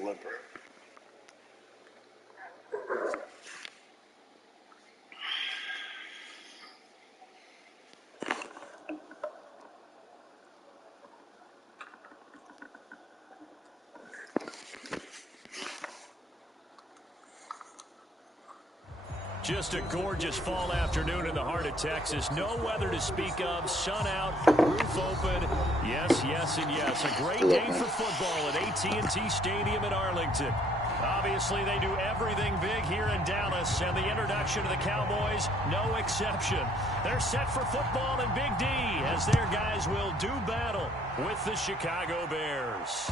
deliver. Just a gorgeous fall afternoon in the heart of Texas. No weather to speak of. Sun out, roof open. Yes, yes, and yes. A great day for football at AT&T Stadium in Arlington. Obviously, they do everything big here in Dallas, and the introduction of the Cowboys, no exception. They're set for football in Big D as their guys will do battle with the Chicago Bears.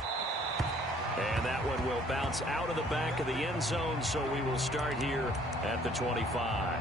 And that one will bounce out of the back of the end zone, so we will start here at the 25.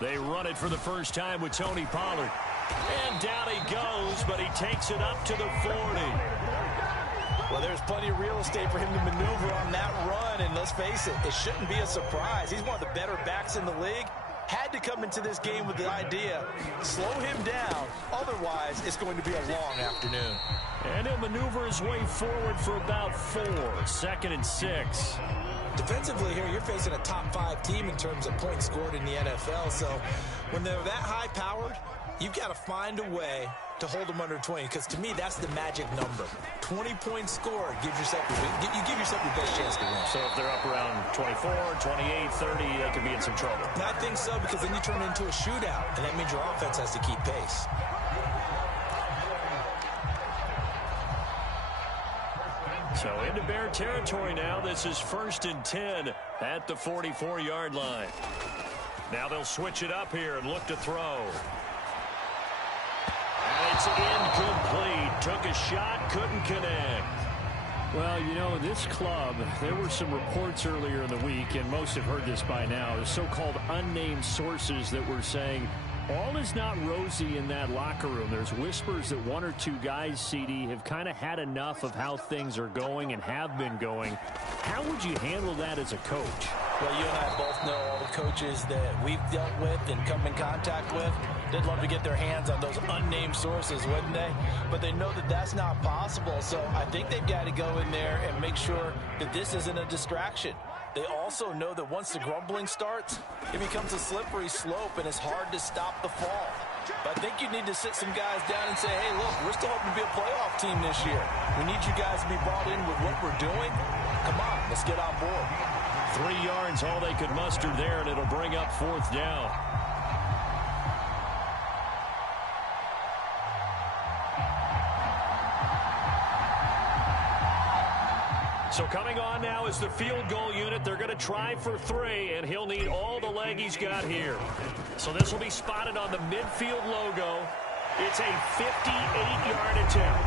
They run it for the first time with Tony Pollard. And down he goes, but he takes it up to the 40. Well, there's plenty of real estate for him to maneuver on that run. And let's face it, it shouldn't be a surprise. He's one of the better backs in the league. Had to come into this game with the idea, slow him down. Otherwise, it's going to be a long afternoon. And he'll maneuver his way forward for about 4. 2nd and 6. Defensively here, you're facing a top 5 team in terms of points scored in the NFL. So when they're that high-powered, you've got to find a way to hold them under 20. Because to me, that's the magic number. 20 points scored gives yourself you give yourself your best chance to win. So if they're up around 24, 28, 30, they could be in some trouble. I think so, because then you turn it into a shootout, and that means your offense has to keep pace. So into Bear territory now. This is 1st and 10 at the 44-yard line. Now they'll switch it up here and look to throw. And it's incomplete. Took a shot, couldn't connect. Well, you know, this club, there were some reports earlier in the week, and most have heard this by now, the so-called unnamed sources that were saying all is not rosy in that locker room. There's whispers that 1 or 2 guys, CD, have kind of had enough of how things are going and have been going. How would you handle that as a coach? Well, you and I both know all the coaches that we've dealt with and come in contact with. They'd love to get their hands on those unnamed sources, wouldn't they? But they know that that's not possible. So I think they've got to go in there and make sure that this isn't a distraction. They also know that once the grumbling starts, it becomes a slippery slope, and it's hard to stop the fall. But I think you need to sit some guys down and say, hey, look, we're still hoping to be a playoff team this year. We need you guys to be brought in with what we're doing. Come on, let's get on board. 3 yards, all they could muster there, and it'll bring up 4th down. So coming on now is the field goal unit. They're going to try for 3, and he'll need all the leg he's got here. So this will be spotted on the midfield logo. It's a 58-yard attempt.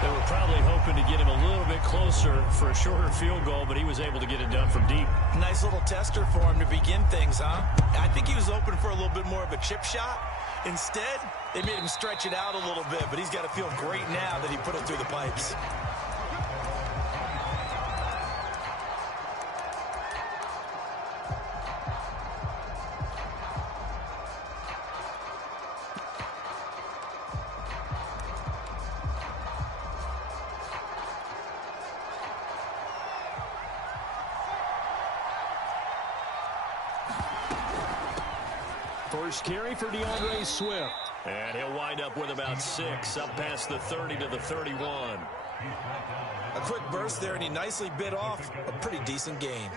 They were probably hoping to get him a little bit closer for a shorter field goal, but he was able to get it done from deep. Nice little tester for him to begin things, huh? I think he was open for a little bit more of a chip shot. Instead, they made him stretch it out a little bit, but he's got to feel great now that he put it through the pipes. First carry for DeAndre Swift. And he'll wind up with about 6, up past the 30 to the 31. A quick burst there, and he nicely bit off a pretty decent gain.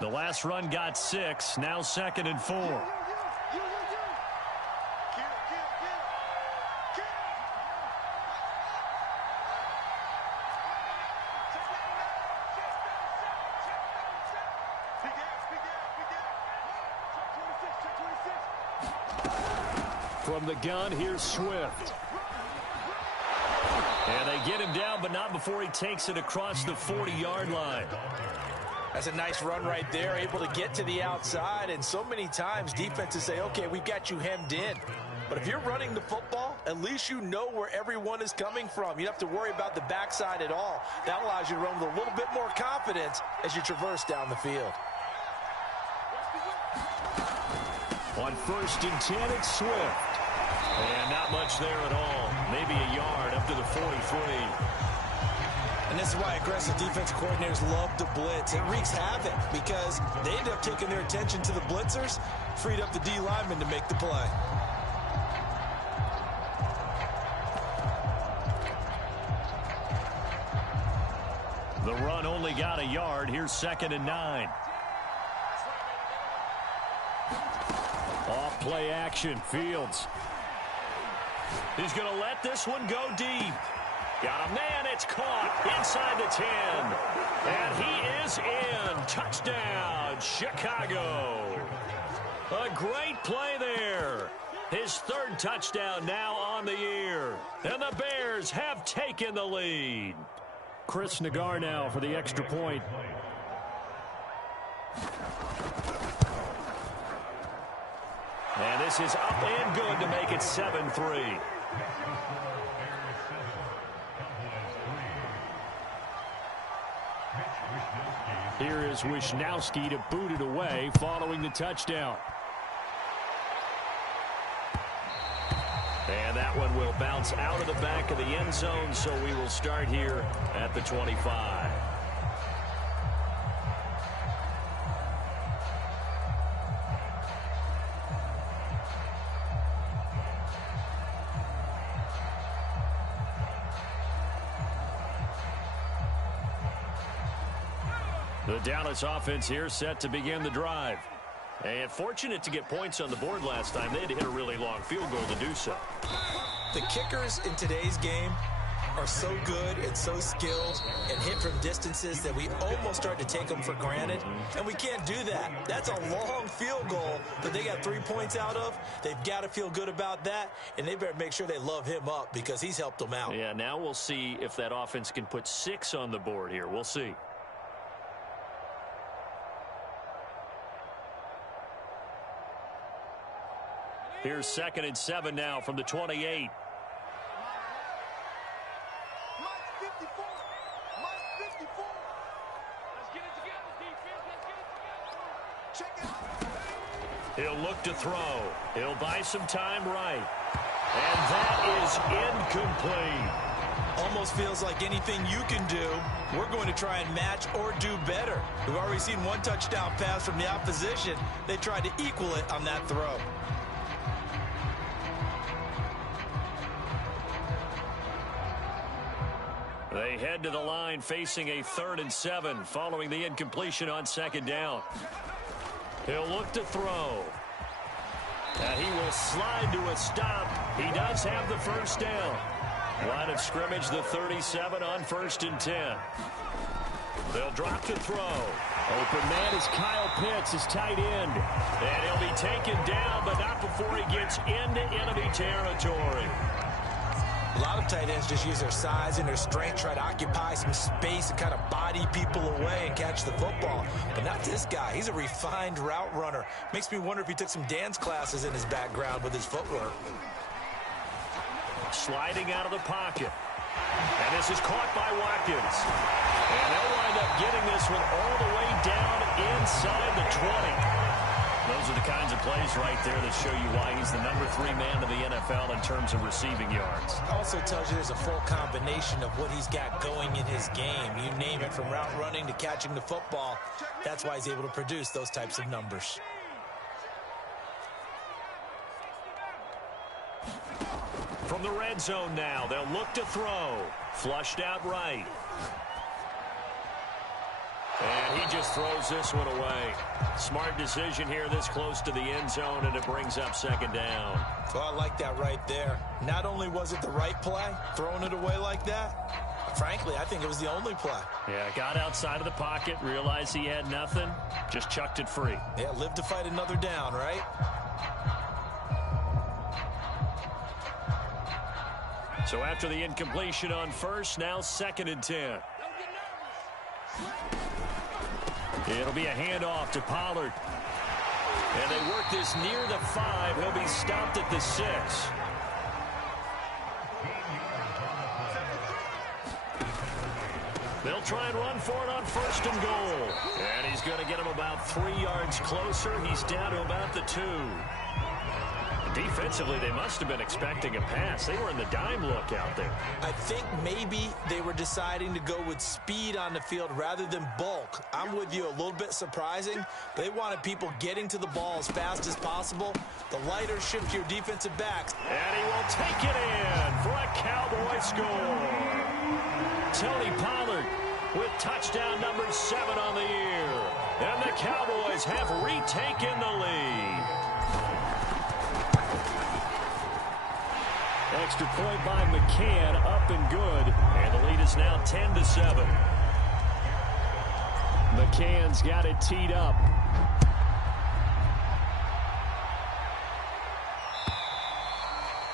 The last run got 6, now 2nd and 4. From the gun, here's Swift. And they get him down, but not before he takes it across the 40-yard line. That's a nice run right there, able to get to the outside. And so many times defenses say, okay, we've got you hemmed in. But if you're running the football, at least you know where everyone is coming from. You don't have to worry about the backside at all. That allows you to run with a little bit more confidence as you traverse down the field. On 1st and 10, it's Swift. And not much there at all. Maybe a yard up to the 43. And this is why aggressive defensive coordinators love to blitz. It wreaks havoc because they end up taking their attention to the blitzers, freed up the D lineman to make the play. The run only got a yard. Here's 2nd and 9. Off play action. Fields. He's going to let this one go deep. Got a man. It's caught inside the 10. And he is in. Touchdown, Chicago. A great play there. His 3rd touchdown now on the year. And the Bears have taken the lead. Chris Nagar now for the extra point. And this is up and good to make it 7-3. Here is Wisnowski to boot it away following the touchdown. And that one will bounce out of the back of the end zone, so we will start here at the 25. The Dallas offense here set to begin the drive. And fortunate to get points on the board last time. They had to hit a really long field goal to do so. The kickers in today's game are so good and so skilled and hit from distances that we almost start to take them for granted. And we can't do that. That's a long field goal that they got 3 points out of. They've got to feel good about that, and they better make sure they love him up because he's helped them out. Yeah, now we'll see if that offense can put 6 on the board here. We'll see. Here's 2nd and 7 now from the 28. He'll look to throw. He'll buy some time right. And that is incomplete. Almost feels like anything you can do, we're going to try and match or do better. We've already seen one touchdown pass from the opposition. They tried to equal it on that throw. They head to the line facing a 3rd and 7 following the incompletion on 2nd down. He'll look to throw. And he will slide to a stop. He does have the 1st down. Line of scrimmage, the 37 on 1st and 10. They'll drop to throw. Open man is Kyle Pitts, his tight end. And he'll be taken down, but not before he gets into enemy territory. A lot of tight ends just use their size and their strength, try to occupy some space and kind of body people away and catch the football. But not this guy. He's a refined route runner. Makes me wonder if he took some dance classes in his background with his footwork. Sliding out of the pocket. And this is caught by Watkins. And they'll wind up getting this one all the way down inside the 20. Those are the kinds of plays right there that show you why he's the number 3 man in the NFL in terms of receiving yards. Also tells you there's a full combination of what he's got going in his game. You name it, from route running to catching the football. That's why he's able to produce those types of numbers. From the red zone now, they'll look to throw. Flushed out right. And he just throws this one away. Smart decision here this close to the end zone, and it brings up 2nd down. Well, I like that right there. Not only was it the right play, throwing it away like that, frankly, I think it was the only play. Yeah, got outside of the pocket, realized he had nothing, just chucked it free. Yeah, live to fight another down, right? So after the incompletion on first, now 2nd and 10. It'll be a handoff to Pollard. And they work this near the 5. He'll be stopped at the 6. They'll try and run for it on 1st and goal. And he's going to get him about 3 yards closer. He's down to about the 2. Defensively, they must have been expecting a pass. They were in the dime look out there. I think maybe they were deciding to go with speed on the field rather than bulk. I'm with you, a little bit surprising. They wanted people getting to the ball as fast as possible. The lighter, shiftier defensive backs. And he will take it in for a Cowboy score. Tony Pollard with touchdown number 7 on the year. And the Cowboys have retaken the lead. Extra point by McCann, up and good. And the lead is now 10-7. McCann's got it teed up.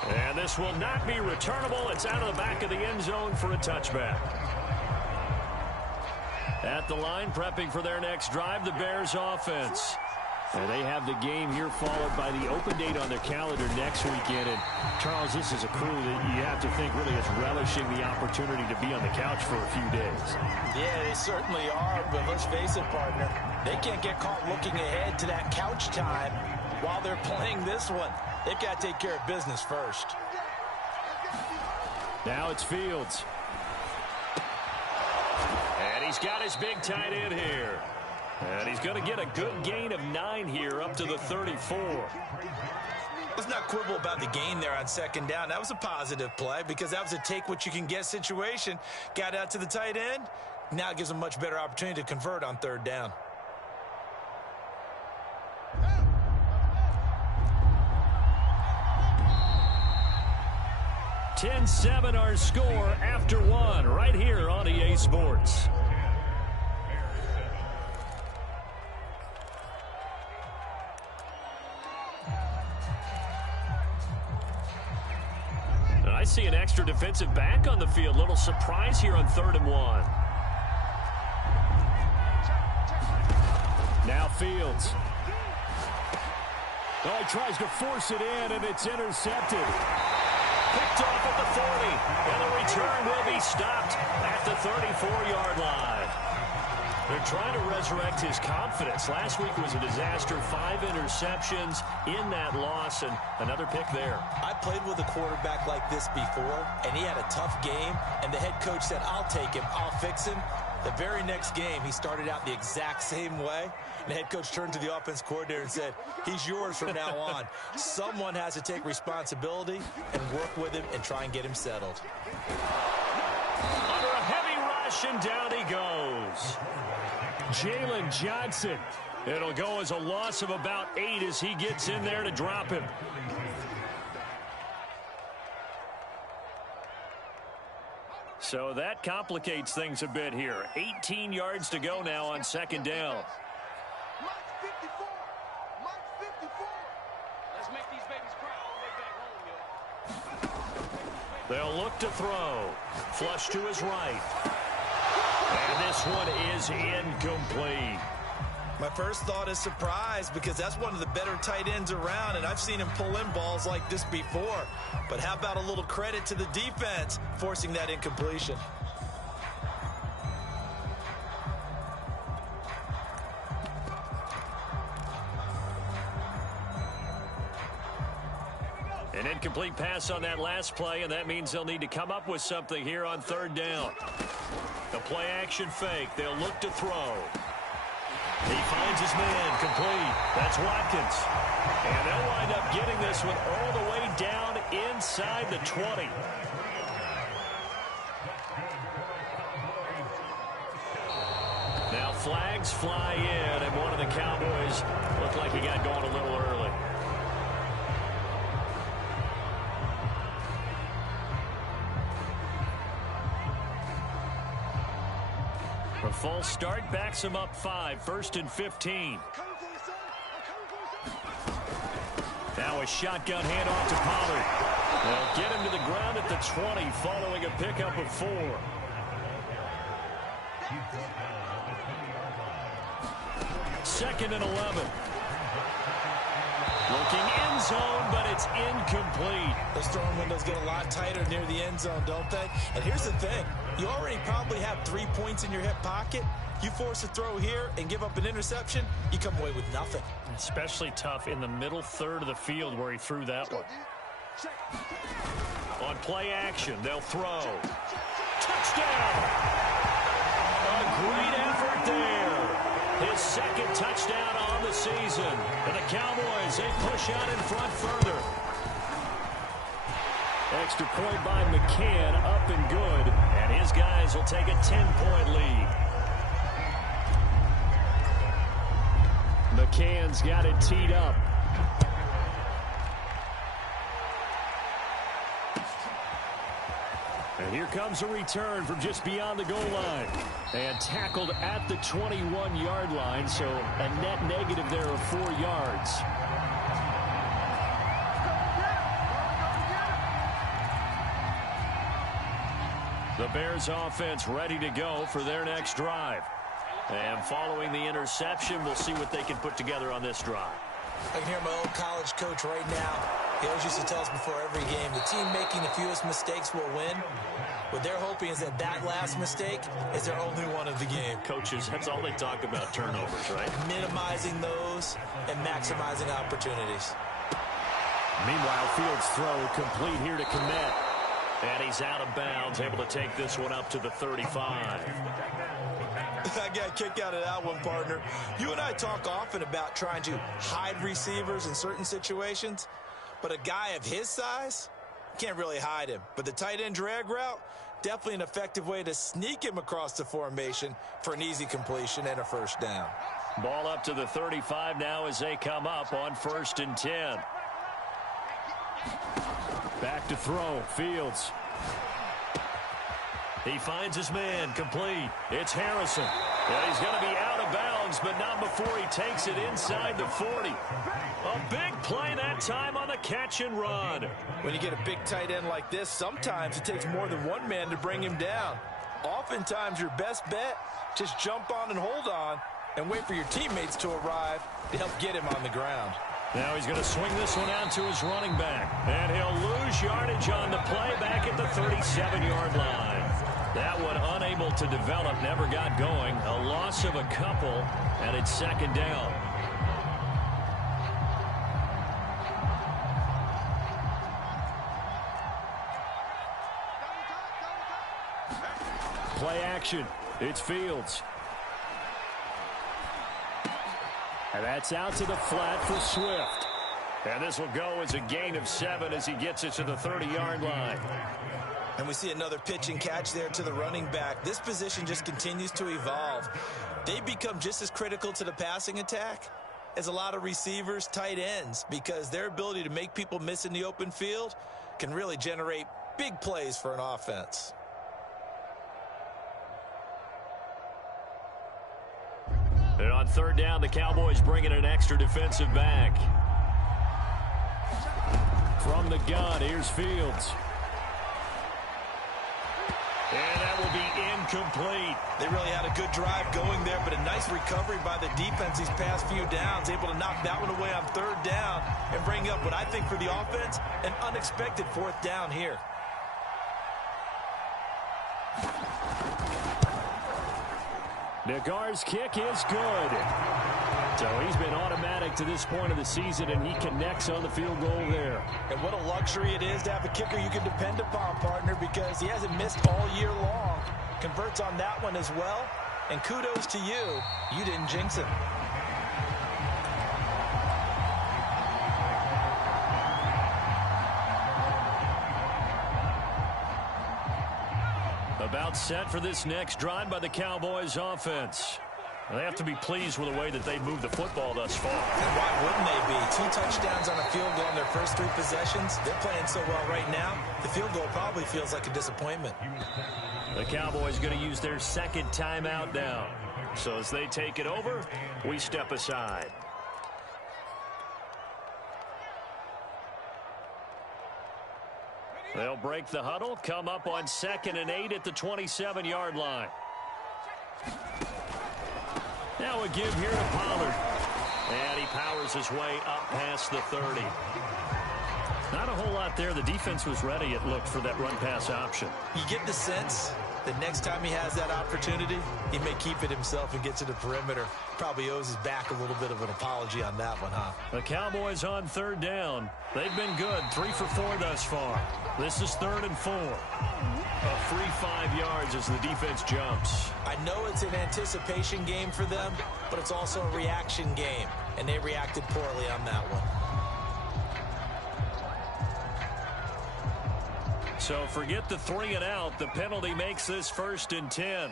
And this will not be returnable. It's out of the back of the end zone for a touchback. At the line, prepping for their next drive, the Bears offense. And they have the game here followed by the open date on their calendar next weekend. And, Charles, this is a crew that you have to think really is relishing the opportunity to be on the couch for a few days. Yeah, they certainly are, but let's face it, partner. They can't get caught looking ahead to that couch time while they're playing this one. They've got to take care of business first. Now it's Fields. And he's got his big tight end here. And he's going to get a good gain of 9 here up to the 34. Let's not quibble about the gain there on 2nd down. That was a positive play because that was a take-what-you-can-get situation. Got out to the tight end. Now it gives them a much better opportunity to convert on 3rd down. (10-7) our score after 1 right here on EA Sports. I see an extra defensive back on the field. Little surprise here on 3rd and 1. Now Fields. Oh, he tries to force it in, and it's intercepted. Picked off at the 40, and the return will be stopped at the 34-yard line. They're trying to resurrect his confidence. Last week was a disaster. 5 interceptions in that loss, and another pick there. I played with a quarterback like this before, and he had a tough game, and the head coach said, I'll take him, I'll fix him. The very next game, he started out the exact same way, and the head coach turned to the offense coordinator and said, he's yours from now on. Someone has to take responsibility and work with him and try and get him settled. Under a heavy rush, and down he goes. Jalen Johnson. It'll go as a loss of about 8 as he gets in there to drop him. So that complicates things a bit here. 18 yards to go now on 2nd down. Let's make these babies cry all the way back home, yo. They'll look to throw. Flush to his right. And this one is incomplete. My first thought is surprise because that's one of the better tight ends around, and I've seen him pull in balls like this before. But how about a little credit to the defense forcing that incompletion? An incomplete pass on that last play, and that means they'll need to come up with something here on 3rd down. The play-action fake. They'll look to throw. He finds his man, complete. That's Watkins. And they'll wind up getting this one all the way down inside the 20. Now flags fly in, and one of the Cowboys looked like he got going a little early. A false start backs him up 5, 1st and 15. Now a shotgun handoff to Pollard. They'll get him to the ground at the 20 following a pickup of 4. Second and 11. Looking end zone, but it's incomplete. Those throwing windows get a lot tighter near the end zone, don't they? And here's the thing. You already probably have 3 points in your hip pocket. You force a throw here and give up an interception, you come away with nothing. Especially tough in the middle third of the field where he threw that one. On play action, they'll throw. Touchdown! A great effort there. His second touchdown on the season. And the Cowboys, they push out in front further. Extra point by McCann, up and good. And his guys will take a 10-point lead. McCann's got it teed up. And here comes a return from just beyond the goal line. And tackled at the 21-yard line, so a net negative there of 4 yards. The Bears offense ready to go for their next drive. And following the interception, we'll see what they can put together on this drive. I can hear my old college coach right now. He always used to tell us before every game, the team making the fewest mistakes will win. What they're hoping is that that last mistake is their only one of the game. Coaches, that's all they talk about, turnovers, right? Minimizing those and maximizing opportunities. Meanwhile, Fields' throw complete here to Kmet. And he's out of bounds, able to take this one up to the 35. I got a kick out of that one, partner. You and I talk often about trying to hide receivers in certain situations, but a guy of his size can't really hide him. But the tight end drag route, definitely an effective way to sneak him across the formation for an easy completion and a first down. Ball up to the 35 now as they come up on 1st and 10. Back to throw, Fields. He finds his man, complete. It's Harrison. Well, he's going to be out of bounds, but not before he takes it inside the 40. A big play that time on the catch and run. When you get a big tight end like this, sometimes it takes more than one man to bring him down. Oftentimes, your best bet, just jump on and hold on and wait for your teammates to arrive to help get him on the ground. Now he's going to swing this one out to his running back. And he'll lose yardage on the play back at the 37-yard line. That one unable to develop, never got going. A loss of a couple, and it's 2nd down. Play action. It's Fields. And that's out to the flat for Swift. And this will go as a gain of 7 as he gets it to the 30-yard line. And we see another pitch and catch there to the running back. This position just continues to evolve. They become just as critical to the passing attack as a lot of receivers, tight ends, because their ability to make people miss in the open field can really generate big plays for an offense. And on 3rd down, the Cowboys bring in an extra defensive back. From the gun, here's Fields. And that will be incomplete. They really had a good drive going there, but a nice recovery by the defense these past few downs, able to knock that one away on 3rd down and bring up what I think for the offense, an unexpected 4th down here. Nagar's kick is good. So he's been automatic to this point of the season, and he connects on the field goal there. And what a luxury it is to have a kicker you can depend upon, partner, because he hasn't missed all year long. Converts on that one as well. And kudos to you. You didn't jinx him. About set for this next drive by the Cowboys offense. They have to be pleased with the way that they moved the football thus far. And why wouldn't they be? 2 touchdowns on a field goal in their first 3 possessions. They're playing so well right now, the field goal probably feels like a disappointment. The Cowboys going to use their 2nd timeout now. So as they take it over, we step aside. They'll break the huddle, come up on 2nd and 8 at the 27-yard line. Now a give here to Pollard. And he powers his way up past the 30. Not a whole lot there. The defense was ready, it looked, for that run-pass option. You get the sense that next time he has that opportunity, he may keep it himself and get to the perimeter. Probably owes his back a little bit of an apology on that one, huh? The Cowboys on 3rd down. They've been good, 3 for 4 thus far. This is 3rd and 4. A free 5 yards as the defense jumps. I know it's an anticipation game for them, but it's also a reaction game, and they reacted poorly on that one. So forget the 3 and out. The penalty makes this 1st and 10.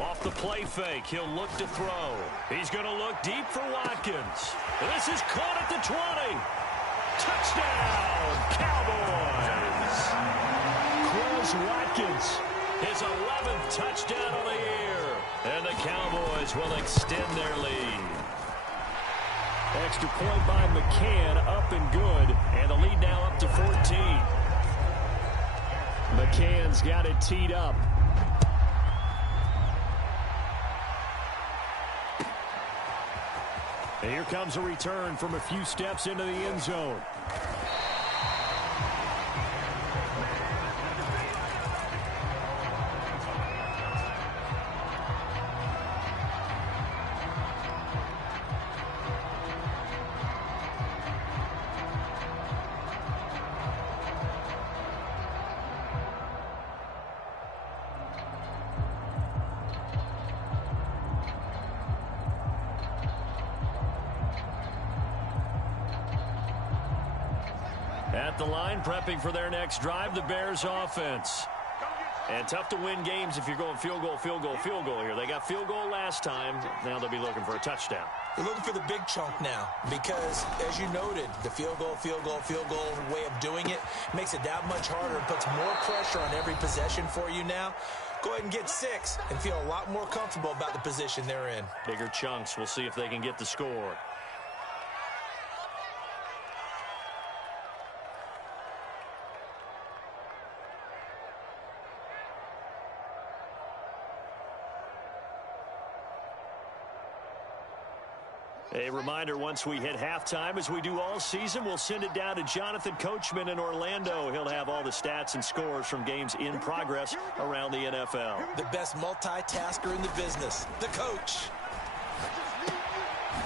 Off the play fake, he'll look to throw. He's going to look deep for Watkins. This is caught at the 20. Touchdown, Cowboys. Quez Watkins, his 11th touchdown of the year. And the Cowboys will extend their lead. Extra point by McCann, up and good. And the lead now up to 14. McCann's got it teed up. And here comes a return from a few steps into the end zone. At the line, prepping for their next drive, the Bears offense. And tough to win games if you're going field goal, field goal, field goal here. They got field goal last time. Now they'll be looking for a touchdown. They're looking for the big chunk now because, as you noted, the field goal way of doing it makes it that much harder and puts more pressure on every possession for you now. Go ahead and get 6 and feel a lot more comfortable about the position they're in. Bigger chunks. We'll see if they can get the score. A reminder, once we hit halftime, as we do all season, we'll send it down to Jonathan Coachman in Orlando. He'll have all the stats and scores from games in progress around the NFL. The best multitasker in the business, the coach.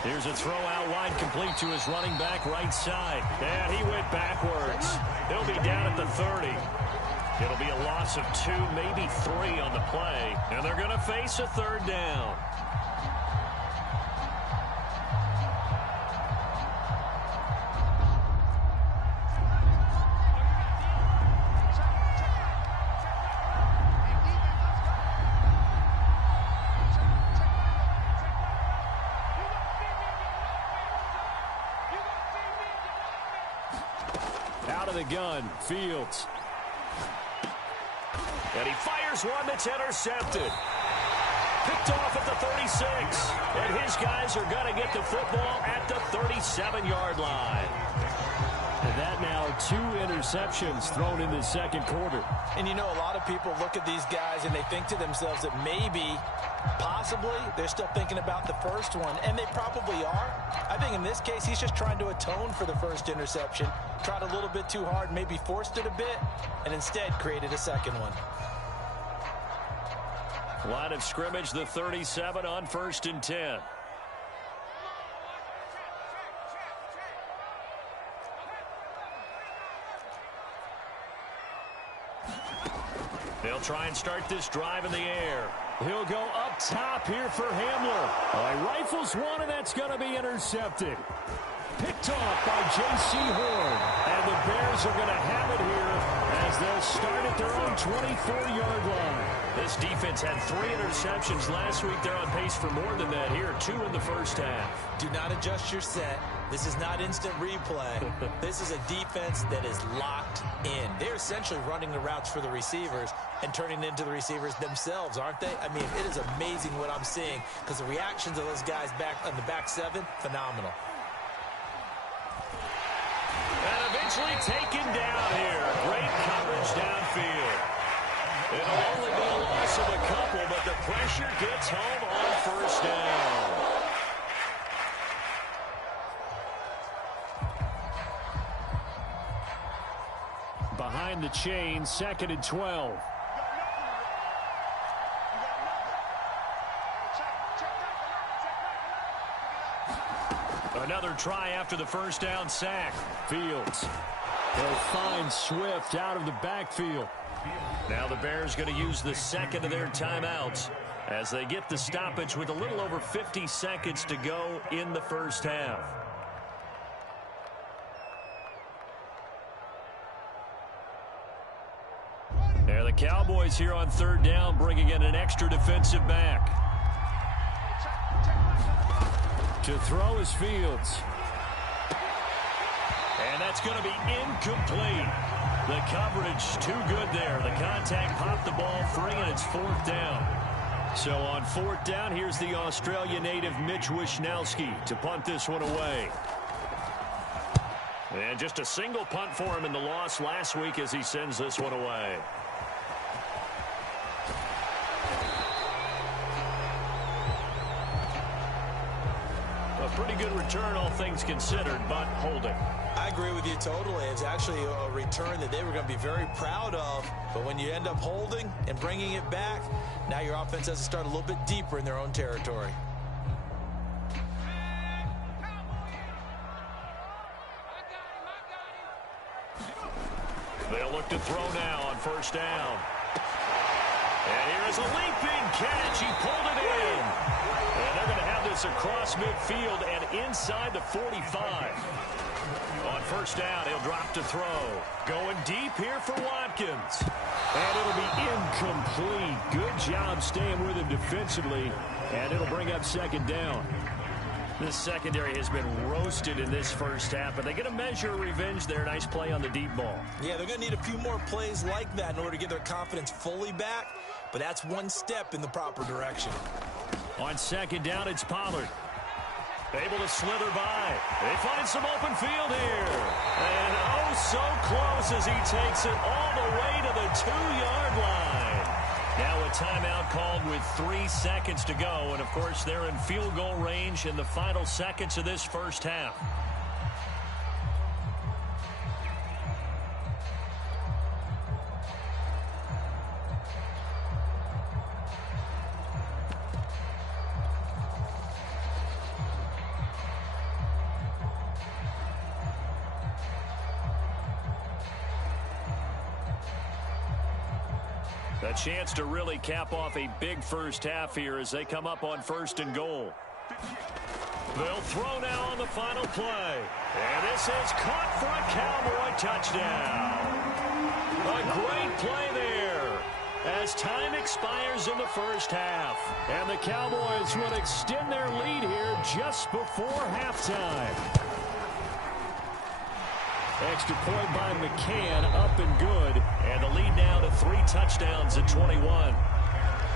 Here's a throw out wide, complete to his running back right side. And he went backwards. He'll be down at the 30. It'll be a loss of 2, maybe 3 on the play. And they're going to face a 3rd down. Out of the gun, Fields. And he fires one that's intercepted. Picked off at the 36. And his guys are going to get the football at the 37-yard line. And that now 2 interceptions thrown in the second quarter. And you know, a lot of people look at these guys and they think to themselves that maybe, possibly, they're still thinking about the first one. And they probably are. I think in this case, he's just trying to atone for the first interception. Tried a little bit too hard, maybe forced it a bit, and instead created a second one. Line of scrimmage, the 37 on 1st and 10. They'll try and start this drive in the air. He'll go up top here for Hamler. He rifles one, and that's going to be intercepted. Picked off by J.C. Horn. And the Bears are going to have it here as they'll start at their own 24-yard line. This defense had 3 interceptions last week. They're on pace for more than that here, 2 in the first half. Do not adjust your set. This is not instant replay. This is a defense that is locked in. They're essentially running the routes for the receivers and turning it into the receivers themselves, aren't they? I mean, it is amazing what I'm seeing because the reactions of those guys back on the back 7, phenomenal. eventually taken down here. Great coverage downfield. It'll only be a loss of a couple, but the pressure gets home on first down. Behind the chain, 2nd and 12. Another try after the first down sack. Fields. They'll find Swift out of the backfield. Now the Bears going to use the second of their timeouts as they get the stoppage with a little over 50 seconds to go in the first half. And the Cowboys here on 3rd down bringing in an extra defensive back. To throw is Fields. And that's going to be incomplete. The coverage too good there. The contact popped the ball free, and it's 4th down. So on 4th down, here's the Australia native Mitch Wishnowsky to punt this one away. And just a single punt for him in the loss last week as he sends this one away. A pretty good return, all things considered, but holding. I agree with you totally. It's actually a return that they were going to be very proud of. But when you end up holding and bringing it back, now your offense has to start a little bit deeper in their own territory. They'll look to throw now on first down. And here's a leaping catch. He pulled it in. And they're going to have this across midfield and inside the 45. On first down, he'll drop to throw. Going deep here for Watkins. And it'll be incomplete. Good job staying with him defensively. And it'll bring up 2nd down. This secondary has been roasted in this first half, but they get a measure of revenge there. Nice play on the deep ball. Yeah, they're going to need a few more plays like that in order to get their confidence fully back. But that's one step in the proper direction. On 2nd down, it's Pollard. Able to slither by. They find some open field here. And oh, so close as he takes it all the way to the 2-yard line. Now a timeout called with 3 seconds to go. And, of course, they're in field goal range in the final seconds of this first half. A chance to really cap off a big first half here as they come up on 1st and goal. They'll throw now on the final play. And this is caught for a Cowboy touchdown. A great play there as time expires in the first half. And the Cowboys will extend their lead here just before halftime. Extra point by McCann, up and good. And the lead now to 3 touchdowns at 21.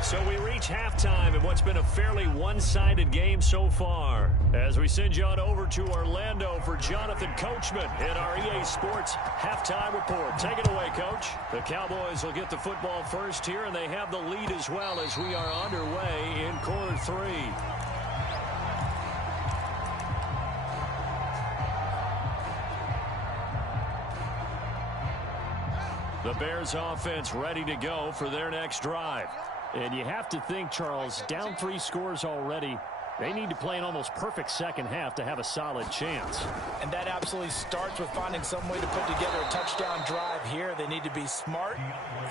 So we reach halftime in what's been a fairly one-sided game so far. As we send you on over to Orlando for Jonathan Coachman in our EA Sports Halftime Report. Take it away, Coach. The Cowboys will get the football first here, and they have the lead as well as we are underway in quarter 3. The Bears offense ready to go for their next drive. And you have to think, Charles, down 3 scores already. They need to play an almost perfect second half to have a solid chance. And that absolutely starts with finding some way to put together a touchdown drive here. They need to be smart,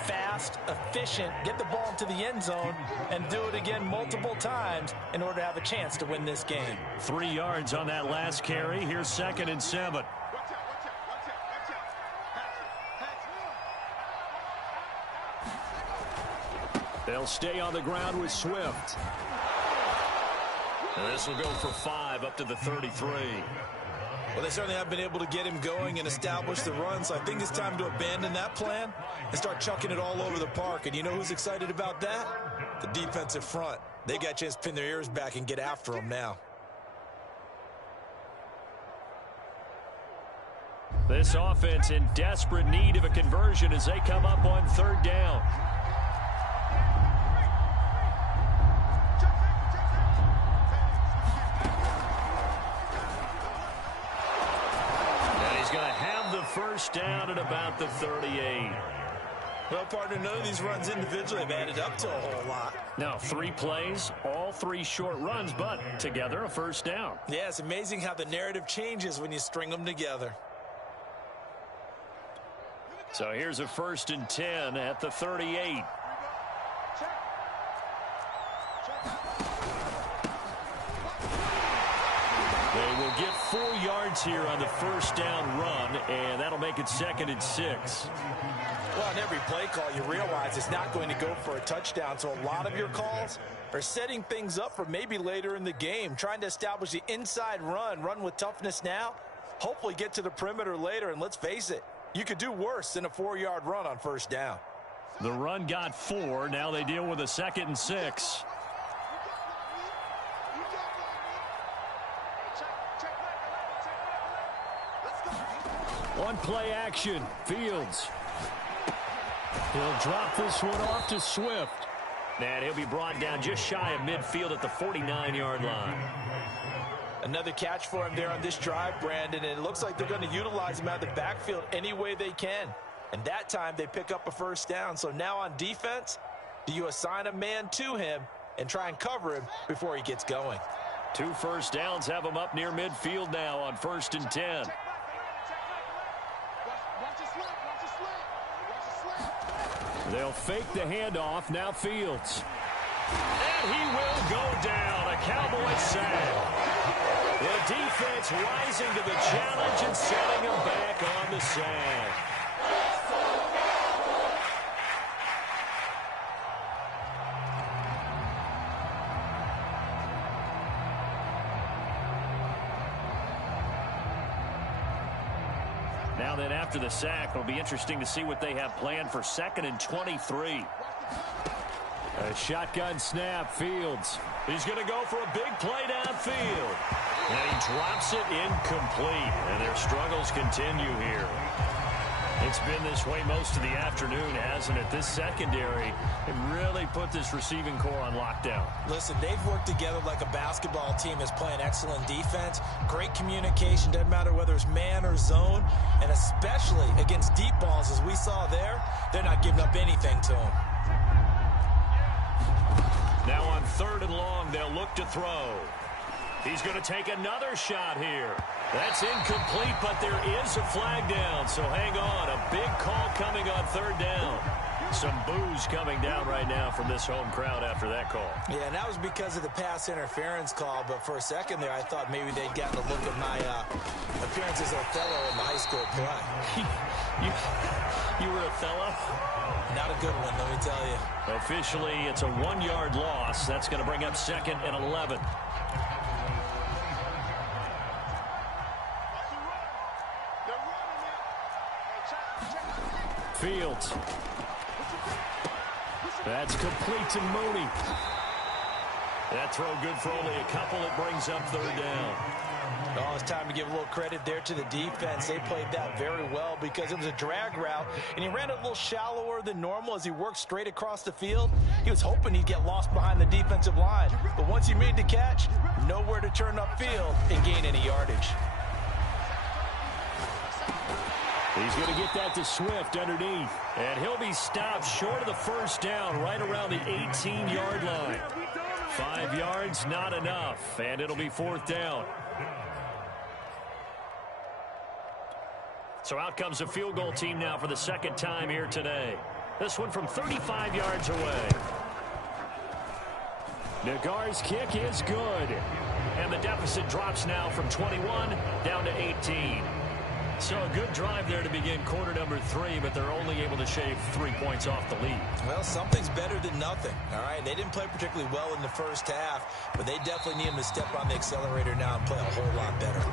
fast, efficient, get the ball into the end zone, and do it again multiple times in order to have a chance to win this game. 3 yards on that last carry. Here's 2nd and 7. They'll stay on the ground with Swift. And this will go for 5 up to the 33. Well, they certainly have been able to get him going and establish the run, so I think it's time to abandon that plan and start chucking it all over the park. And you know who's excited about that? The defensive front. They got a chance to pin their ears back and get after him now. This offense in desperate need of a conversion as they come up on third down. And he's going to have the first down at about the 38. Well, partner, none of these runs individually have added up to a whole lot. Now, 3 plays, all 3 short runs, but together a first down. Yeah, it's amazing how the narrative changes when you string them together. So here's a 1st and 10 at the 38. They will get 4 yards here on the first down run, and that'll make it 2nd and 6. Well, in every play call, you realize it's not going to go for a touchdown, so a lot of your calls are setting things up for maybe later in the game, trying to establish the inside run with toughness now, hopefully get to the perimeter later, and let's face it, you could do worse than a 4-yard run on first down. The run got 4. Now they deal with a 2nd and 6. One play action. Fields. He'll drop this one off to Swift. And he'll be brought down just shy of midfield at the 49-yard line. Another catch for him there on this drive, Brandon, and it looks like they're going to utilize him out of the backfield any way they can. And that time they pick up a first down. So now on defense, do you assign a man to him and try and cover him before he gets going? 2 first downs have him up near midfield now on 1st and 10. They'll fake the handoff. Now Fields. And he will go down. A Cowboy sack. The defense rising to the challenge and setting him back on the sack. Now then, after the sack, it'll be interesting to see what they have planned for 2nd and 23. A shotgun snap. Fields. He's going to go for a big play downfield. And he drops it incomplete. And their struggles continue here. It's been this way most of the afternoon, hasn't it? This secondary can really put this receiving core on lockdown. Listen, they've worked together like a basketball team that's playing excellent defense. Great communication, doesn't matter whether it's man or zone. And especially against deep balls, as we saw there, they're not giving up anything to them. Now on 3rd and long, they'll look to throw. He's going to take another shot here. That's incomplete, but there is a flag down, so hang on. A big call coming on 3rd down. Some boos coming down right now from this home crowd after that call. Yeah, and that was because of the pass interference call, but for a second there, I thought maybe they'd gotten a look at my appearance as Othello in the high school play. You were Othello? Not a good one, let me tell you. Officially, it's a 1-yard loss. That's going to bring up 2nd and 11. Fields. That's complete to Mooney. That throw good for only a couple. It brings up 3rd down. Oh, it's time to give a little credit there to the defense. They played that very well because it was a drag route, and he ran a little shallower than normal as he worked straight across the field. He was hoping he'd get lost behind the defensive line, but once he made the catch, nowhere to turn upfield and gain any yardage. He's going to get that to Swift underneath, and he'll be stopped short of the first down right around the 18-yard line. 5 yards, not enough, and it'll be 4th down. So out comes a field goal team now for the 2nd time here today. This one from 35 yards away. Nagar's kick is good. And the deficit drops now from 21 down to 18. So a good drive there to begin quarter number 3, but they're only able to shave 3 points off the lead. Well, something's better than nothing, all right? They didn't play particularly well in the first half, but they definitely need them to step on the accelerator now and play a whole lot better.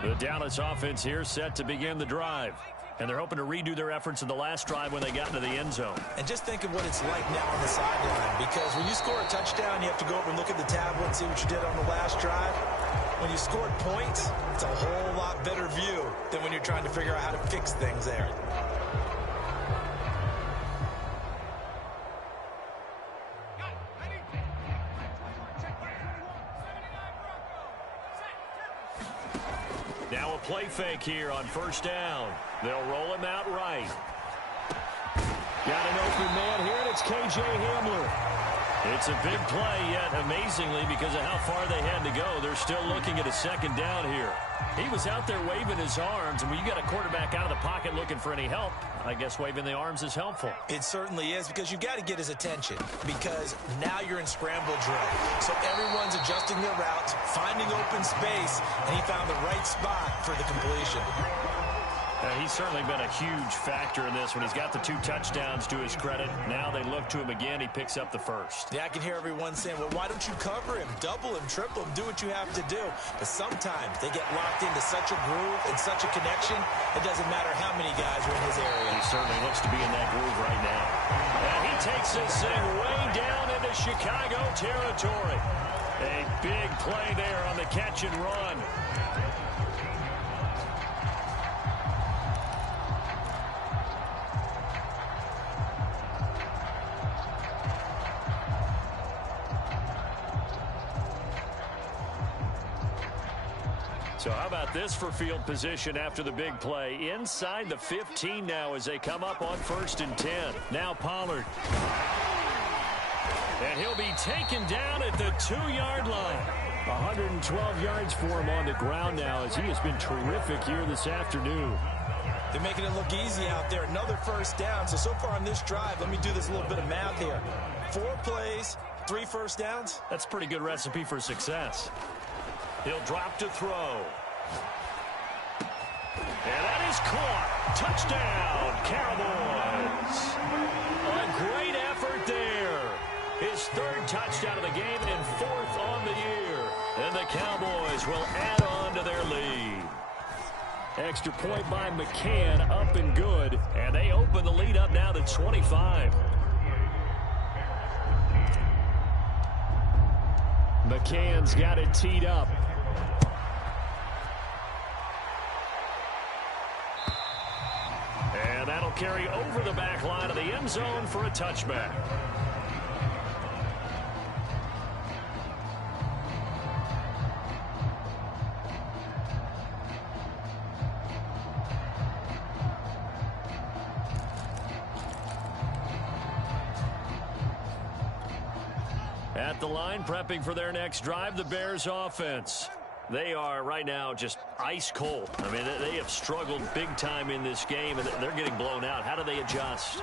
The Dallas offense here set to begin the drive. And they're hoping to redo their efforts in the last drive when they got into the end zone. And just think of what it's like now on the sideline, because when you score a touchdown, you have to go over and look at the tablet and see what you did on the last drive. When you scored points, it's a whole lot better view than when you're trying to figure out how to fix things there. Now a play fake here on first down. They'll roll him out right. Got an open man here, and it's K.J. Hamler. It's a big play, yet amazingly, because of how far they had to go, they're still looking at a second down here. He was out there waving his arms, and when you got a quarterback out of the pocket looking for any help, I guess waving the arms is helpful. It certainly is, because you've got to get his attention, because now you're in scramble drill. So everyone's adjusting their routes, finding open space, and he found the right spot for the completion. He's certainly been a huge factor in this when he's got the 2 touchdowns to his credit. Now they look to him again. He picks up the first. Yeah, I can hear everyone saying, well, why don't you cover him, double him, triple him, do what you have to do. But sometimes they get locked into such a groove and such a connection, it doesn't matter how many guys are in his area. He certainly looks to be in that groove right now. And he takes this thing way down into Chicago territory. A big play there on the catch and run. So how about this for field position after the big play? Inside the 15 now as they come up on 1st and 10. Now Pollard. And he'll be taken down at the 2-yard line. 112 yards for him on the ground now, as he has been terrific here this afternoon. They're making it look easy out there. Another first down. So far on this drive, let me do this little bit of math here. 4 plays, 3 first downs. That's a pretty good recipe for success. He'll drop to throw. And that is caught. Touchdown, Cowboys. A great effort there. His 3rd touchdown of the game and 4th on the year. And the Cowboys will add on to their lead. Extra point by McCann, up and good. And they open the lead up now to 25. McCann's got it teed up. And that'll carry over the back line of the end zone for a touchback. At the line, prepping for their next drive, the Bears offense. They are right now just ice cold. I mean, they have struggled big time in this game, and they're getting blown out. How do they adjust?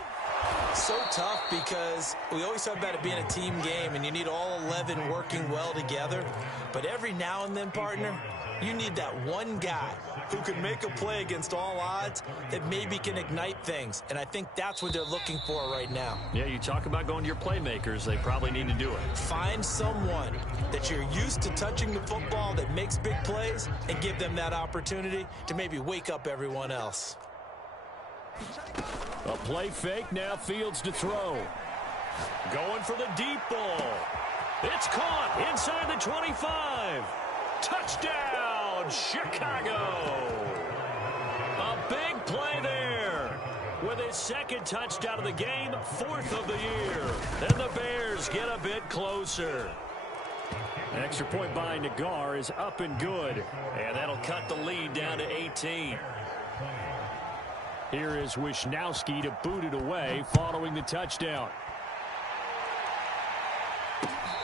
So tough, because we always talk about it being a team game, and you need all 11 working well together. But every now and then, partner, you need that one guy who can make a play against all odds that maybe can ignite things. And I think that's what they're looking for right now. Yeah, you talk about going to your playmakers. They probably need to do it. Find someone that you're used to touching the football that makes big plays and give them that opportunity to maybe wake up everyone else. A play fake, now Fields to throw. Going for the deep ball. It's caught inside the 25. Touchdown, Chicago. A big play there. With his 2nd touchdown of the game, 4th of the year. And the Bears get a bit closer. Extra point by Nagar is up and good. And that'll cut the lead down to 18. Here is Wisnowski to boot it away following the touchdown.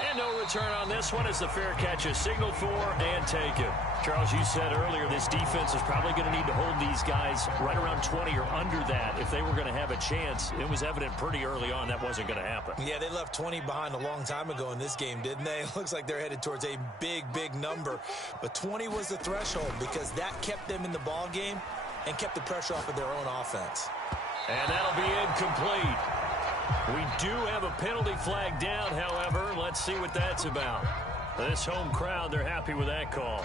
And no return on this one as the fair catch is signaled for and taken. Charles, you said earlier this defense is probably going to need to hold these guys right around 20 or under that if they were going to have a chance. It was evident pretty early on that wasn't going to happen. Yeah, they left 20 behind a long time ago in this game, didn't they? It looks like they're headed towards a big, big number. But 20 was the threshold because that kept them in the ball game and kept the pressure off of their own offense. And that'll be incomplete. We do have a penalty flag down, however. Let's see what that's about. This home crowd, they're happy with that call.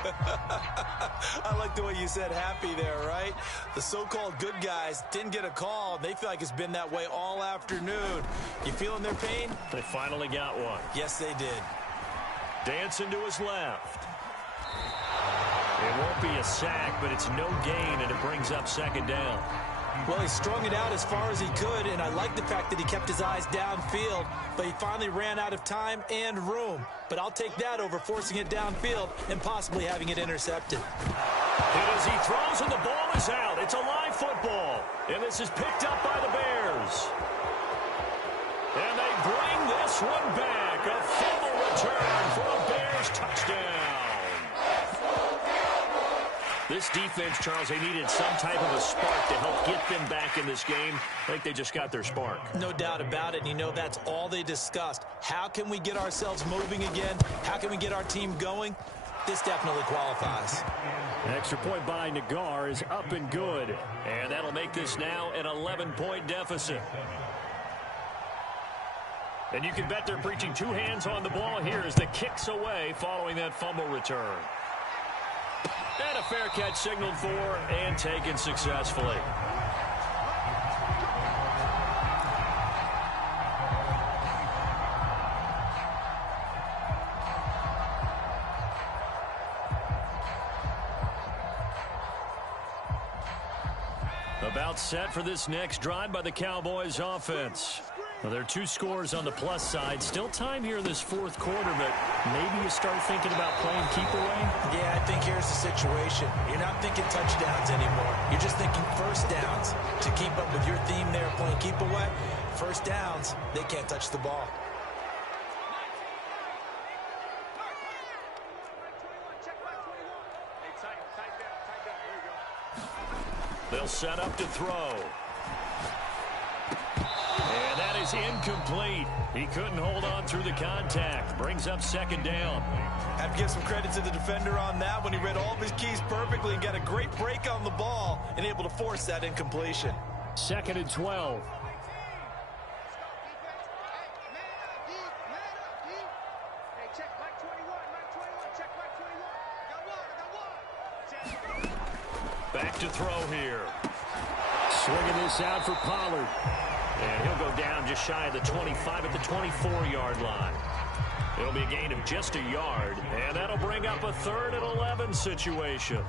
I like the way you said happy there, right? The so-called good guys didn't get a call. They feel like it's been that way all afternoon. You feeling their pain? They finally got one. Yes, they did. Dancing to his left. It won't be a sack, but it's no gain, and it brings up second down. Well, he strung it out as far as he could, and I like the fact that he kept his eyes downfield, but he finally ran out of time and room. But I'll take that over forcing it downfield and possibly having it intercepted. Hit as he throws, and the ball is out. It's a live football, and this is picked up by the Bears. And they bring this one back. A fumble return for a Bears touchdown. This defense, Charles, they needed some type of a spark to help get them back in this game. I think they just got their spark. No doubt about it. And you know that's all they discussed. How can we get ourselves moving again? How can we get our team going? This definitely qualifies. An extra point by Nagar is up and good. And that'll make this now an 11-point deficit. And you can bet they're preaching two hands on the ball here as the kick's away following that fumble return. And a fair catch signaled for and taken successfully. About set for this next drive by the Cowboys offense. Well, there are two scores on the plus side. Still time here in this fourth quarter, but maybe you start thinking about playing keep away? Yeah, I think here's the situation. You're not thinking touchdowns anymore. You're just thinking first downs. To keep up with your theme there, playing keep away, first downs, they can't touch the ball. They'll set up to throw. And that is incomplete. He couldn't hold on through the contact. Brings up second down. Have to give some credit to the defender on that when he read all of his keys perfectly and got a great break on the ball and able to force that incompletion. 2nd and 12. Back to throw here. Swinging this out for Pollard. And he'll go down just shy of the 25 at the 24-yard line. It'll be a gain of just a yard, and that'll bring up a 3rd and 11 situation.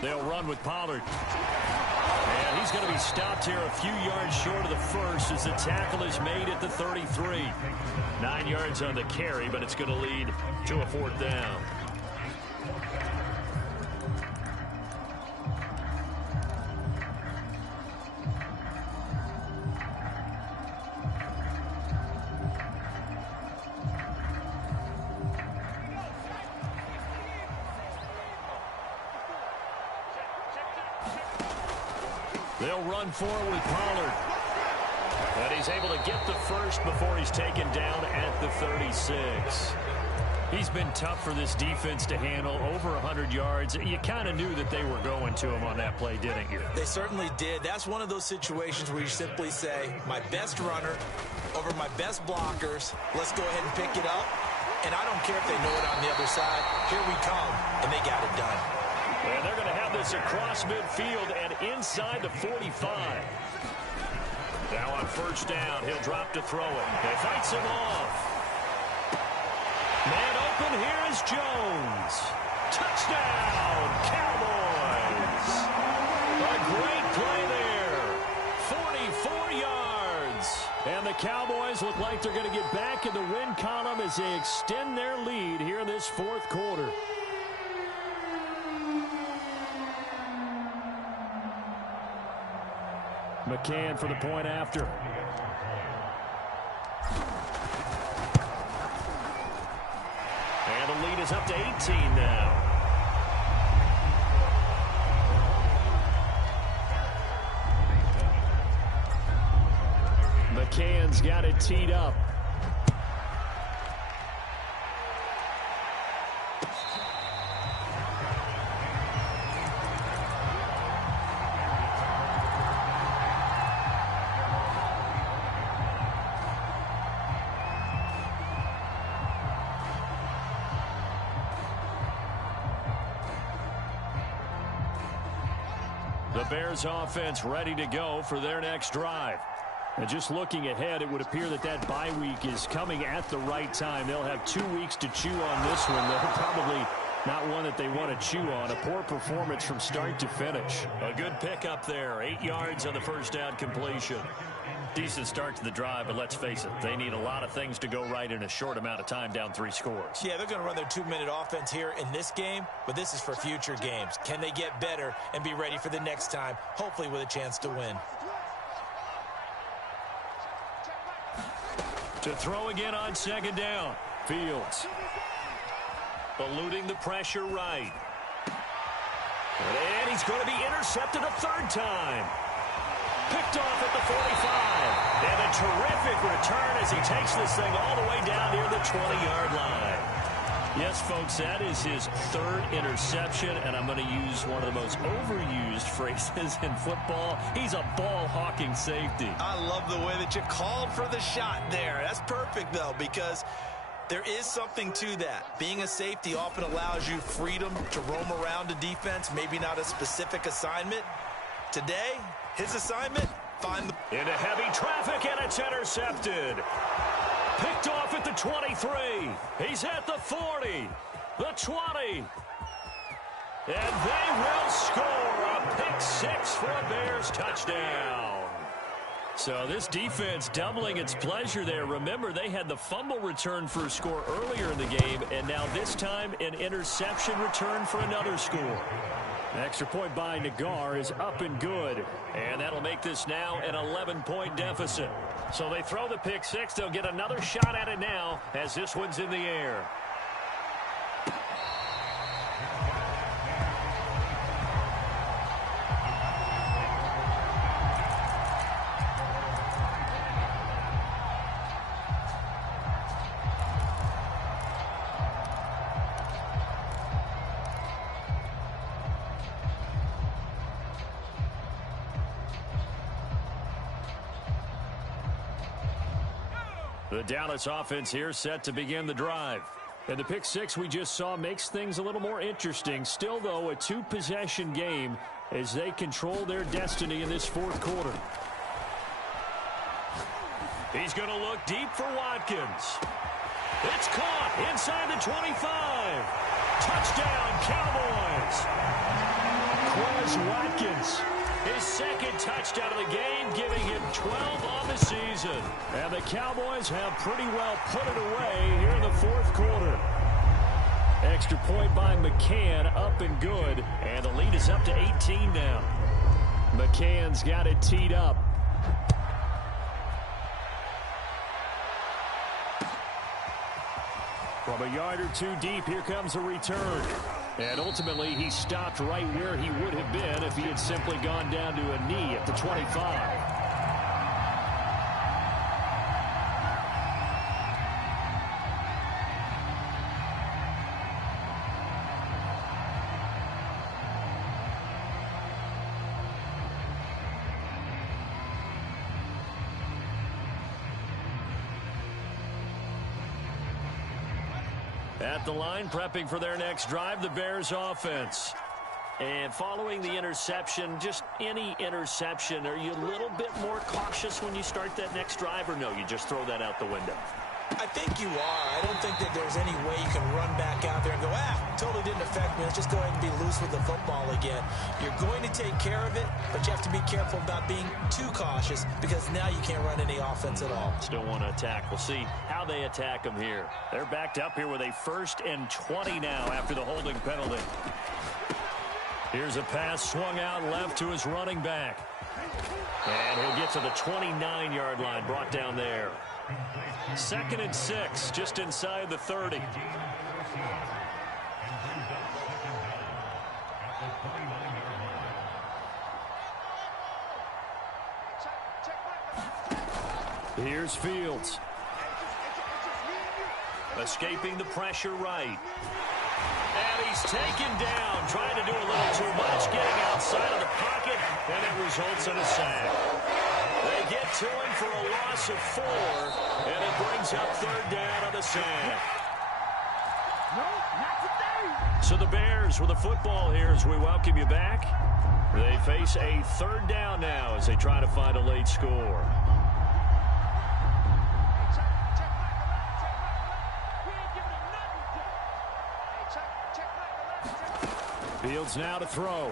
They'll run with Pollard. And he's going to be stopped here a few yards short of the first as the tackle is made at the 33. 9 yards on the carry, but it's going to lead to a 4th down. They'll run forward with Pollard. But he's able to get the first before he's taken down at the 36. He's been tough for this defense to handle, over 100 yards. You kind of knew that they were going to him on that play, didn't you? They certainly did. That's one of those situations where you simply say, my best runner over my best blockers. Let's go ahead and pick it up. And I don't care if they know it on the other side. Here we come. And they got it done. And they're going to have this across midfield and inside the 45. Now on first down, he'll drop to throw it. They fights him off. Man open, here is Jones. Touchdown, Cowboys. A great play there. 44 yards. And the Cowboys look like they're going to get back in the win column as they extend their lead here in this fourth quarter. McCann for the point after. And the lead is up to 18 now. McCann's got it teed up. Bears offense ready to go for their next drive. And just looking ahead, it would appear that bye week is coming at the right time. They'll have 2 weeks to chew on this one. They're probably not one that they want to chew on. A poor performance from start to finish. A good pickup there. 8 yards on the first down completion. Decent start to the drive, but let's face it, they need a lot of things to go right in a short amount of time, down 3 scores. Yeah, they're going to run their 2-minute offense here in this game, but this is for future games. Can they get better and be ready for the next time, hopefully with a chance to win? To throw again on second down. Fields. Eluding the pressure right. And he's going to be intercepted a third time. Picked off at the 45. And a terrific return as he takes this thing all the way down near the 20-yard line. Yes, folks, that is his third interception, and I'm going to use one of the most overused phrases in football. He's a ball-hawking safety. I love the way that you called for the shot there. That's perfect, though, because there is something to that. Being a safety often allows you freedom to roam around a defense, maybe not a specific assignment. Today, his assignment, find the... Into heavy traffic, and it's intercepted. Picked off at the 23. He's at the 40. The 20. And they will score a pick 6 for a Bears touchdown. So this defense doubling its pleasure there. Remember, they had the fumble return for a score earlier in the game, and now this time an interception return for another score. An extra point by Nagar is up and good. And that'll make this now an 11-point deficit. So they throw the pick 6. They'll get another shot at it now as this one's in the air. The Dallas offense here set to begin the drive. And the pick 6 we just saw makes things a little more interesting. Still, though, a 2-possession game as they control their destiny in this fourth quarter. He's going to look deep for Watkins. It's caught inside the 25. Touchdown, Cowboys. Quez Watkins. His second touchdown of the game, giving him 12 on the season. And the Cowboys have pretty well put it away here in the fourth quarter. Extra point by McCann, up and good. And the lead is up to 18 now. McCann's got it teed up. From a yard or two deep, here comes a return. And ultimately, he stopped right where he would have been if he had simply gone down to a knee at the 25. At the line, prepping for their next drive, the Bears offense. And following the interception, just any interception, are you a little bit more cautious when you start that next drive, or no, you just throw that out the window? I think you are. I don't think that there's any way you can run back out there and go, totally didn't affect me. Let's just go ahead and be loose with the football again. You're going to take care of it, but you have to be careful about being too cautious because now you can't run any offense at all. Still want to attack. We'll see how they attack them here. They're backed up here with a 1st and 20 now after the holding penalty. Here's a pass swung out left to his running back. And he'll get to the 29-yard line, brought down there. 2nd and 6, just inside the 30. Here's Fields. Escaping the pressure right. And he's taken down, trying to do a little too much, getting outside of the pocket, and it results in a sack. They get to him for a loss of 4, and it brings up 3rd down on the sack. So the Bears with the football here as we welcome you back. They face a third down now as they try to find a late score. Fields now to throw.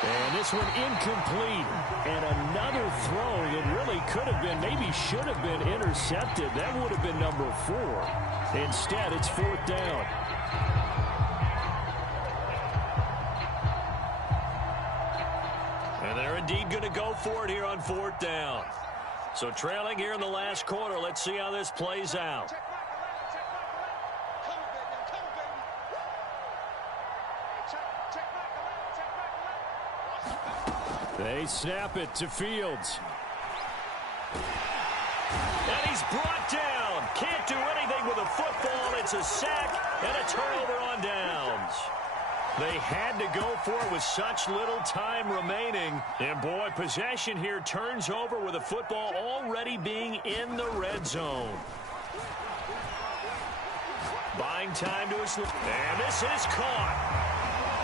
And this one incomplete. And another throw that really could have been, maybe should have been intercepted. That would have been number 4. Instead, it's 4th down. And they're indeed going to go for it here on 4th down. So trailing here in the last quarter. Let's see how this plays out. They snap it to Fields. And he's brought down. Can't do anything with a football. It's a sack and a turnover on downs. They had to go for it with such little time remaining. And, boy, possession here turns over with a football already being in the red zone. Buying time to his... And this is caught.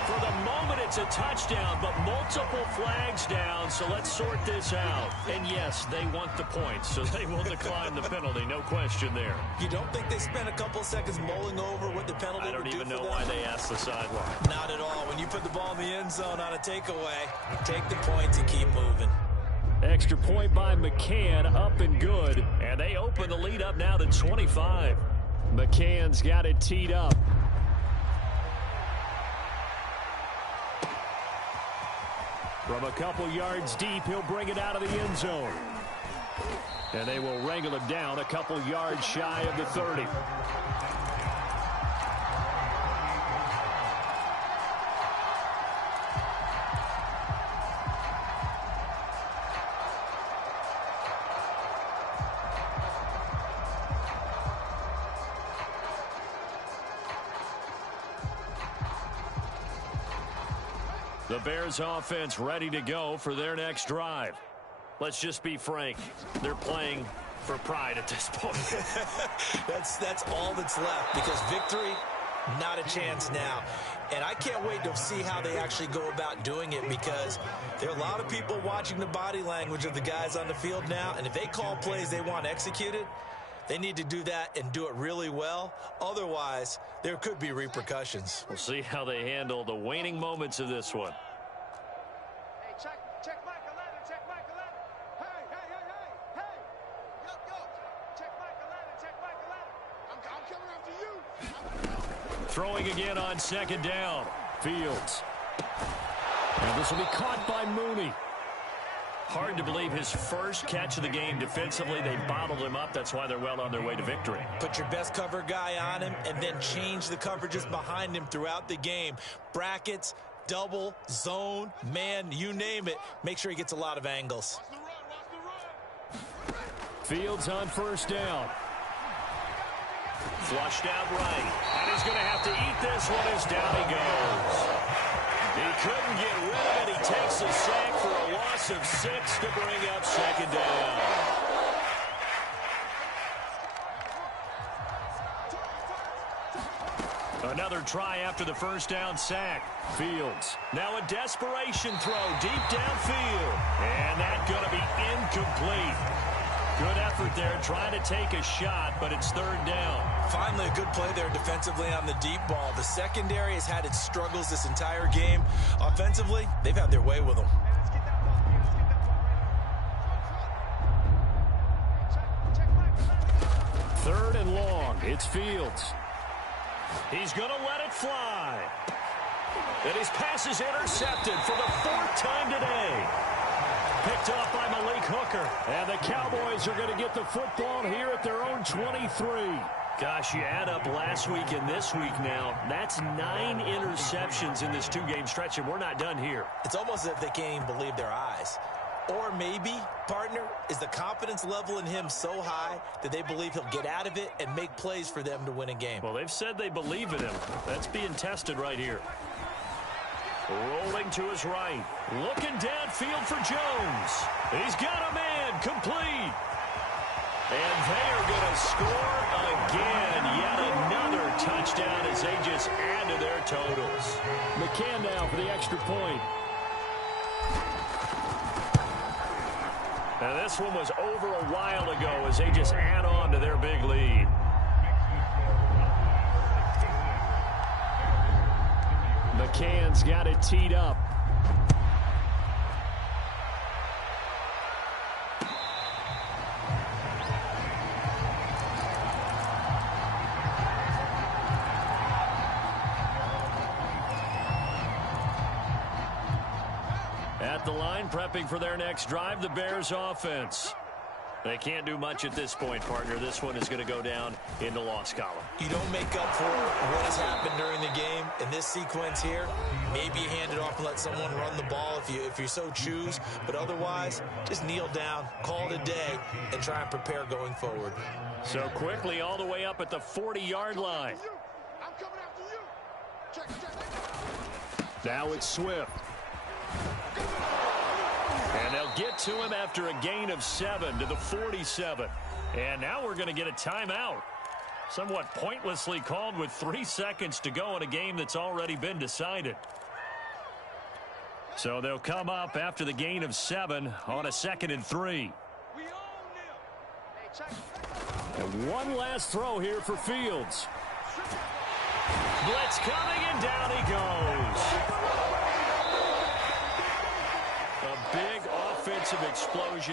For the moment, it's a touchdown, but multiple flags down, so let's sort this out. And, yes, they want the points, so they will decline the penalty, no question there. You don't think they spent a couple seconds mulling over what the penalty would do for them? I don't even know why they asked the sideline. Not at all. When you put the ball in the end zone on a takeaway, take the points and keep moving. Extra point by McCann, up and good. And they open the lead up now to 25. McCann's got it teed up. From a couple yards deep, he'll bring it out of the end zone. And they will wrangle it down a couple yards shy of the 30. The Bears offense ready to go for their next drive. Let's just be frank. They're playing for pride at this point. That's all that's left, because victory, not a chance now. And I can't wait to see how they actually go about doing it, because there are a lot of people watching the body language of the guys on the field now, and if they call plays they want executed, they need to do that and do it really well. Otherwise, there could be repercussions. We'll see how they handle the waning moments of this one. Hey, check Mike 11, check Mike 11. Hey. Yo. Check Mike 11, check Mike 11. I'm coming after you. Throwing again on 2nd down. Fields. And this will be caught by Mooney. Hard to believe his first catch of the game defensively. They bottled him up. That's why they're well on their way to victory. Put your best cover guy on him and then change the coverages behind him throughout the game. Brackets, double, zone, man, you name it. Make sure he gets a lot of angles. Fields on 1st down. Flushed out right. And he's going to have to eat this one as down he goes. He couldn't get rid of it. He takes a sack for a loss of 6 to bring up 2nd down. Another try after the 1st down sack. Fields. Now a desperation throw deep downfield. And that's going to be incomplete. Good effort there, trying to take a shot, but it's 3rd down. Finally, a good play there defensively on the deep ball. The secondary has had its struggles this entire game. Offensively, they've had their way with them. 3rd and long. It's Fields. He's going to let it fly. And his pass is intercepted for the 4th time today. Picked off by Malik Hooker. And the Cowboys are going to get the football here at their own 23. Gosh, you add up last week and this week now. That's 9 interceptions in this 2-game stretch, and we're not done here. It's almost as if they can't even believe their eyes. Or maybe, partner, is the confidence level in him so high that they believe he'll get out of it and make plays for them to win a game. Well, they've said they believe in him. That's being tested right here. Rolling to his right. Looking downfield for Jones. He's got a man. Complete. And they are going to score again. Yet another touchdown. touchdown as they just add to their totals. McCann now for the extra point. And this one was over a while ago as they just add on to their big lead. McCann's got it teed up. At the line, prepping for their next drive, the Bears offense. They can't do much at this point, partner. This one is going to go down in the loss column. You don't make up for what has happened during the game. In this sequence here, maybe you hand it off and let someone run the ball if you so choose. But otherwise, just kneel down, call it a day, and try and prepare going forward. So quickly all the way up at the 40-yard line. I'm coming after you. Check. Now it's Swift. And they'll get to him after a gain of 7 to the 47. And now we're going to get a timeout. Somewhat pointlessly called with 3 seconds to go in a game that's already been decided. So they'll come up after the gain of 7 on a 2nd and 3. And one last throw here for Fields. Blitz coming, and down he goes. A big offensive explosion.